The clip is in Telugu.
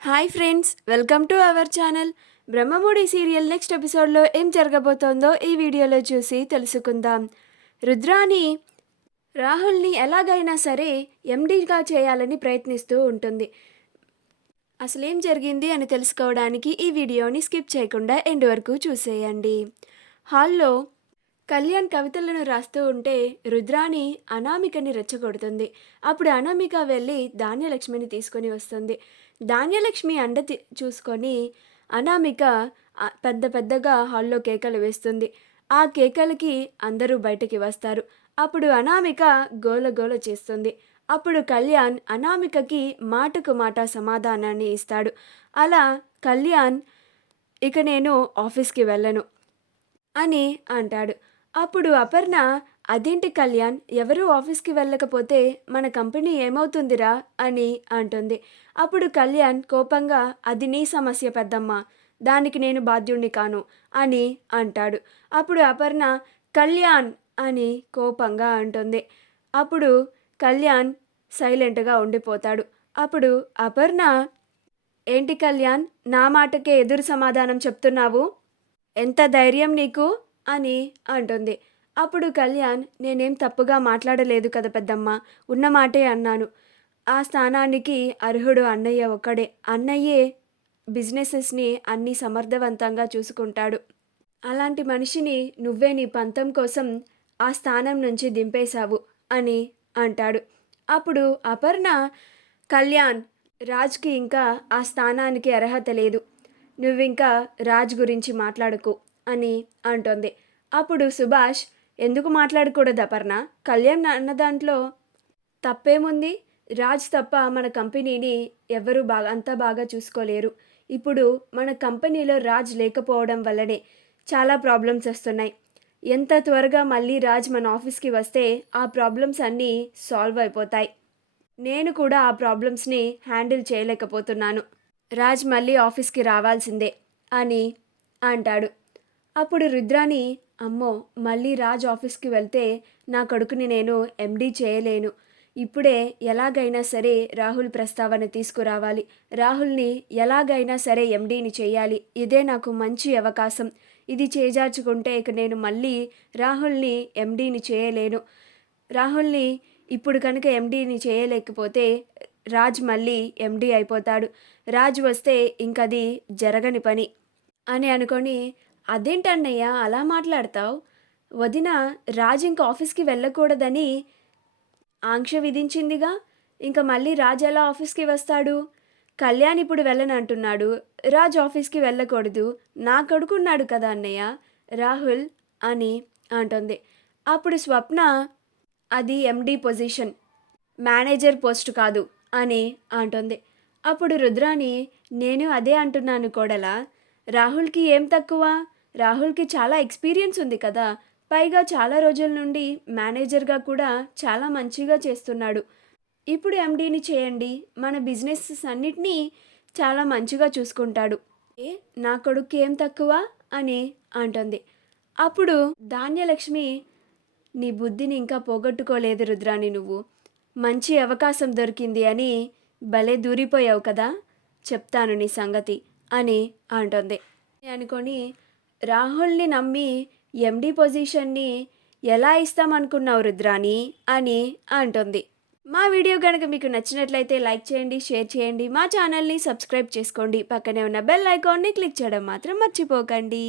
Hi friends, welcome to our channel. Brahmamudi serial next ఎపిసోడ్లో ఏం జరగబోతోందో ఈ వీడియోలో చూసి తెలుసుకుందాం. రుద్రాని రాహుల్ని ఎలాగైనా సరే ఎండీగా చేయాలని ప్రయత్నిస్తూ ఉంటుంది. అసలేం జరిగింది అని తెలుసుకోవడానికి ఈ వీడియోని స్కిప్ చేయకుండా ఎండ్ వరకు చూసేయండి. హాల్లో కళ్యాణ్ కవితలను రాస్తూ ఉంటే రుద్రాని అనామికని రెచ్చగొడుతుంది. అప్పుడు అనామిక వెళ్ళి ధాన్యలక్ష్మిని తీసుకొని వస్తుంది. ధాన్యలక్ష్మి చూసుకొని అనామిక పెద్ద పెద్దగా హాల్లో కేకలు వేస్తుంది. ఆ కేకలకి అందరూ బయటికి వస్తారు. అప్పుడు అనామిక గోల చేస్తుంది. అప్పుడు కళ్యాణ్ అనామికకి మాటకు మాట సమాధానాన్ని ఇస్తాడు. అలా కళ్యాణ్ ఇక నేను ఆఫీస్కి వెళ్ళను అని అంటాడు. అప్పుడు అపర్ణ, అదేంటి కళ్యాణ్, ఎవరూ ఆఫీస్కి వెళ్ళకపోతే మన కంపెనీ ఏమవుతుందిరా అని అంటుంది. అప్పుడు కళ్యాణ్ కోపంగా, అది నీ సమస్య పెద్దమ్మ, దానికి నేను బాధ్యుణ్ణి కాను అని అంటాడు. అప్పుడు అపర్ణ కళ్యాణ్ అని కోపంగా అంటుంది. అప్పుడు కళ్యాణ్ సైలెంట్గా ఉండిపోతాడు. అప్పుడు అపర్ణ, ఏంటి కళ్యాణ్, నా మాటకే ఎదురు సమాధానం చెప్తున్నావు, ఎంత ధైర్యం నీకు అని అంటుంది. అప్పుడు కళ్యాణ్, నేనేం తప్పుగా మాట్లాడలేదు కదా పెద్దమ్మ, ఉన్న మాటే అన్నాను. ఆ స్థానానికి అర్హుడు అన్నయ్య ఒక్కడే. అన్నయ్యే బిజినెసెస్ని అన్నీ సమర్థవంతంగా చూసుకుంటాడు. అలాంటి మనిషిని నువ్వే నీ పంతం కోసం ఆ స్థానం నుంచి దింపేశావు అని అంటాడు. అప్పుడు అపర్ణ, కళ్యాణ్, రాజ్కి ఇంకా ఆ స్థానానికి అర్హత లేదు, నువ్వింకా రాజ్ గురించి మాట్లాడకు అని అంటోంది. అప్పుడు సుభాష్, ఎందుకు మాట్లాడకూడదు అపర్ణ, కళ్యాణ్ అన్న దాంట్లో తప్పేముంది, రాజ్ తప్ప మన కంపెనీని ఎవరు అంత బాగా చూసుకోలేరు. ఇప్పుడు మన కంపెనీలో రాజ్ లేకపోవడం వల్లనే చాలా ప్రాబ్లమ్స్ వస్తున్నాయి. ఎంత త్వరగా మళ్ళీ రాజ్ మన ఆఫీస్కి వస్తే ఆ ప్రాబ్లమ్స్ అన్నీ సాల్వ్ అయిపోతాయి. నేను కూడా ఆ ప్రాబ్లమ్స్ని హ్యాండిల్ చేయలేకపోతున్నాను. రాజ్ మళ్ళీ ఆఫీస్కి రావాల్సిందే అని అంటాడు. అప్పుడు రుద్రాని, అమ్మో, మళ్ళీ రాజ్ ఆఫీస్కి వెళ్తే నా కొడుకుని నేను ఎండీ చేయలేను. ఇప్పుడే ఎలాగైనా సరే రాహుల్ ప్రస్తావన తీసుకురావాలి. రాహుల్ని ఎలాగైనా సరే ఎండీని చేయాలి. ఇదే నాకు మంచి అవకాశం. ఇది చేజార్చుకుంటే ఇక నేను మళ్ళీ రాహుల్ని ఎండీని చేయలేను. రాహుల్ని ఇప్పుడు కనుక ఎండీని చేయలేకపోతే రాజ్ మళ్ళీ ఎండీ అయిపోతాడు. రాజ్ వస్తే ఇంకది జరగని పని అని అనుకొని, అదేంటన్నయ్య అలా మాట్లాడతావు, వదిన రాజ్ ఇంక ఆఫీస్కి వెళ్ళకూడదని ఆంక్ష విధించిందిగా, ఇంకా మళ్ళీ రాజ్ ఎలా ఆఫీస్కి వస్తాడు, కళ్యాణ్ ఇప్పుడు వెళ్ళనంటున్నాడు, రాజ్ ఆఫీస్కి వెళ్ళకూడదు, నా కొడుకున్నాడు కదా అన్నయ్య రాహుల్ అని అంటుంది. అప్పుడు స్వప్న, అది ఎండీ పొజిషన్, మేనేజర్ పోస్ట్ కాదు అని అంటుంది. అప్పుడు రుద్రాని, నేను అదే అంటున్నాను కోడలా, రాహుల్కి ఏం తక్కువ, రాహుల్కి చాలా ఎక్స్పీరియన్స్ ఉంది కదా, పైగా చాలా రోజుల నుండి మేనేజర్గా కూడా చాలా మంచిగా చేస్తున్నాడు. ఇప్పుడు ఎండీని చేయండి, మన బిజినెసెస్ అన్నిటినీ చాలా మంచిగా చూసుకుంటాడు. ఏ నా కొడుక్కి ఏం తక్కువ అని అంటుంది. అప్పుడు ధాన్యలక్ష్మి, నీ బుద్ధిని ఇంకా పోగొట్టుకోలేదు రుద్రాని, నువ్వు మంచి అవకాశం దొరికింది అని భలే దూరిపోయావు కదా, చెప్తాను నీ సంగతి అని అంటుంది. అనుకొని, రాహుల్ని నమ్మి ఎండీ పొజిషన్ని ఎలా ఇస్తామనుకున్నావు రుద్రాని అని అంటుంది. మా వీడియో కనుక మీకు నచ్చినట్లయితే లైక్ చేయండి, షేర్ చేయండి, మా ఛానల్ని సబ్స్క్రైబ్ చేసుకోండి, పక్కనే ఉన్న బెల్ ఐకాన్ని క్లిక్ చేయడం మాత్రం మర్చిపోకండి.